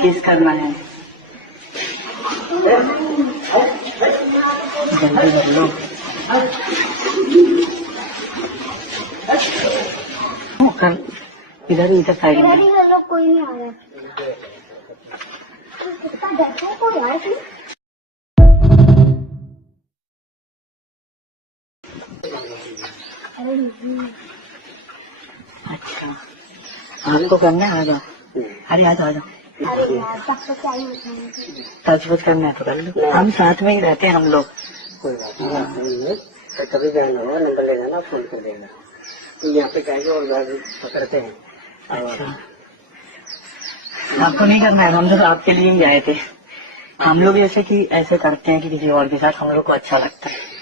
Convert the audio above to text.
किस करना है? जल्दी कर लो। इधर इधर साइड में कोई नहीं आ रहा। कितना डरते हैं कोई यार। अच्छा आपको करना है? अरे आ जाओ। अरे यार टच करना है तो कर लो। हम साथ में ही रहते हैं हम लोग। कोई बात नहीं है। कभी जाना हो नंबर लेना ना, फोन कर देना। तो यहाँ पे जाएंगे और गाड़ी पकड़ते हैं। अच्छा आपको नहीं करना है? हम लोग आपके लिए ही आए थे। हम लोग ऐसे करते हैं कि किसी और के साथ हम लोग को अच्छा लगता है।